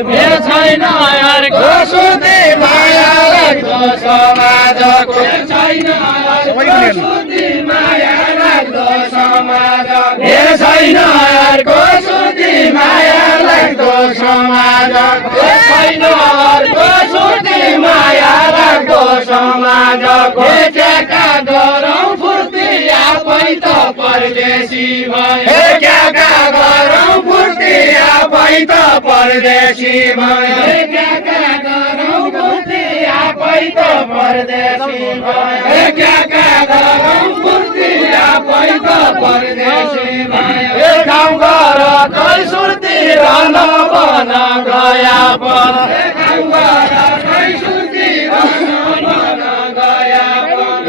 छैन अर्को सुधी माया लाग्दो समाजको छैन अर्को सुधी माया लाग्दो समाजको छैन अर्को सुधी माया लाग्दो समाजको छैन अर्को सुधी माया लाग्दो समाजको क्या गरौँ फुर्ती आफै त परदेशी भयो क्या गरौँ फुर्ती आफै त परदेशी भयो क्या गरौँ फुर्ती आफै त परदेशी भयो क्या गरौँ फुर्ती आफै त परदेशी भयो गाउँ घर कै सुर्ती रहन बन गया पर गाउँ घर कै सुर्ती रहन बन गया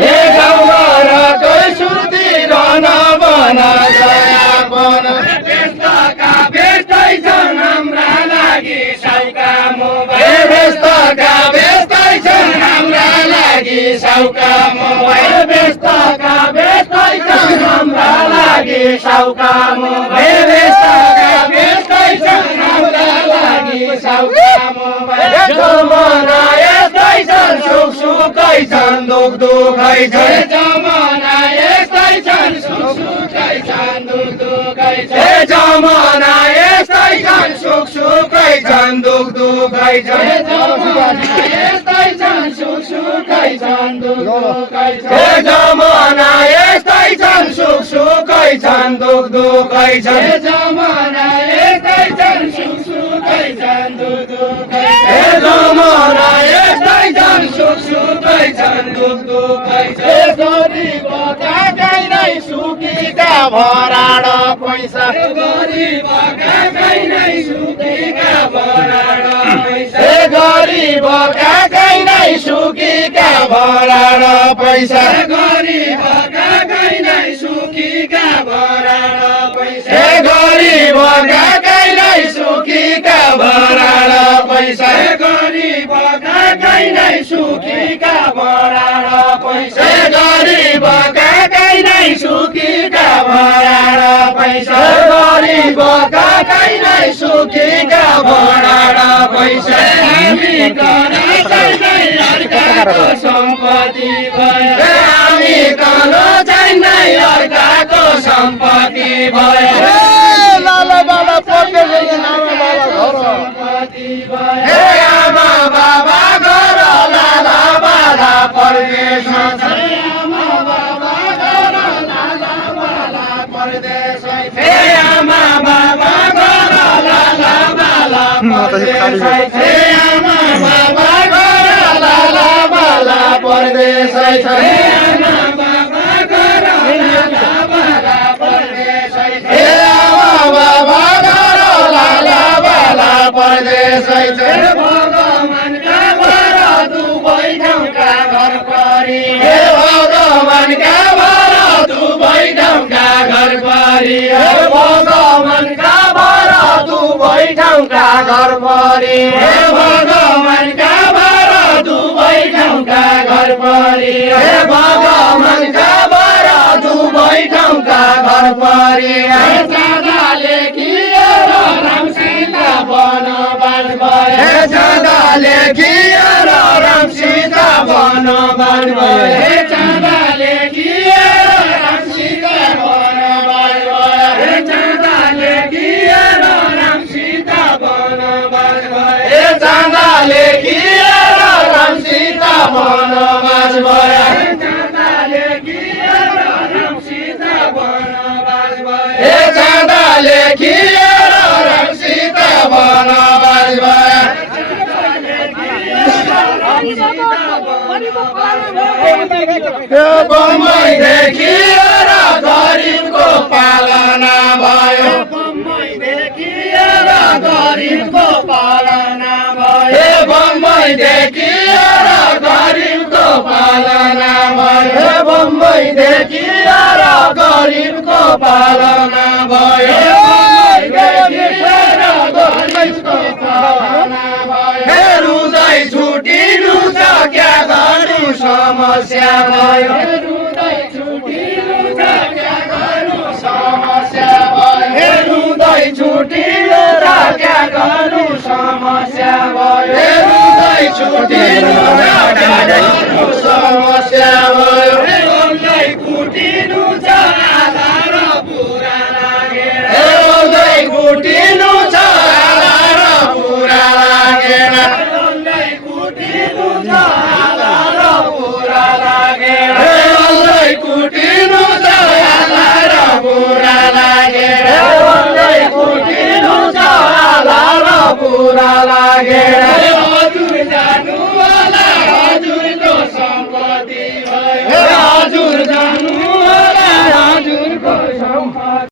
हे गाउँ घर कै सुर्ती रहन बन गया पर व्यस्तका व्यस्तै छन् हाम्रा लागि साउका मोबाइल व्यस्तका व्यस्तै छन् हाम्रा लागि साउका मोबाइल व्यस्तका व्यस्तै छन् हाम्रा लागि साउका मोबाइल व्यस्तका व्यस्तै छन् हाम्रा लागि साउका मोबाइल जमाना यस्तै छन् सुख सुखै छन् दुख दुखै छन् जमाना यस्तै छन् सुख सुखै छन् दुख दुखै छन् जमाना यस्तै छन् सुख सुखै छन् दुख दुखै छन् जमाना यस्तै छन् सुख सुखै छन् दुख दुखै छन् जमाना यस्तै छन् सुख सुखै छन् दुख दुखै छन् जमाना यस्तै छन् सुख सुखै छन् दुख दुखै छन् जमाना यस्तै छन् सुख सुखै छन् दुख दुखै छन् गरिबका कहीँ नै सुखीका भराड पैसा गरिबका कहीँ नै सुखीका भराड पैसा गरिबका कहीँ नै सुखीका भराड पैसा गरिबका कहीँ नै सुखीका भराड पैसा गरिबका कहीँ नै सुखीका भराड पैसा गरिबका कहीँ नै सुखीका भराड पैसा गरिबका कहीँ नै सुखीका भराड पैसा गरिबका कहीँ नै सुखीका भराड पैसा हामी कना छैन अर्काको सम्पत्ति भयो हामी कना छैन अर्काको सम्पत्ति भयो लाला बाबा परदेशी आमा बाबा घर लाला बाबा परदेश आमा बाबा घर लाला बाबा परदेश आमा बाबा घर लाला बाबा परदेश आमा बाबा घर लाला बाबा परदेश आमा बाबा घर लाला बाबा परदेश आमा बाबा घर लाला बाबा परदेश भगवानका भर दुवै ठाउँका घर परी हे भगवानका भर दुवै ठाउँका घर परी हे भगवानका भर दुवै ठाउँका घर परी हे भगवानका भर दुवै ठाउँका घर परी हे भगवानका भर दुवै ठाउँका घर परी हे चाँदा लेखिएर राम सीता वनवास भयो हे चाँदा लेखिएर राम सीता वनवास भयो हे चाँदा लेखिएर राम सीता वनवास भयो हे चाँदा लेखिएर राम सीता वनवास भयो हे चाँदा लेखिएर राम सीता वनवास भयो हे चाँदा लेखिएर राम सीता वनवास भयो हे चाँदा लेखिएर राम सीता वनवास भयो बम्बई देखिएर गरिबको पालना भयो बम्बई देखिएर गरिबको पालना भयो बम्बई देखिएर गरिबको पालना भयो बम्बई देखिएर गरिबको पालना भयो गरिबको पालना भयो रुदै छुटिनु छ क्या गर्नु समस्या भयो रुदै छुटिनु छ क्या गर्नु समस्या भयो रुदै छुटिनु छ क्या गर्नु समस्या છૂટીનું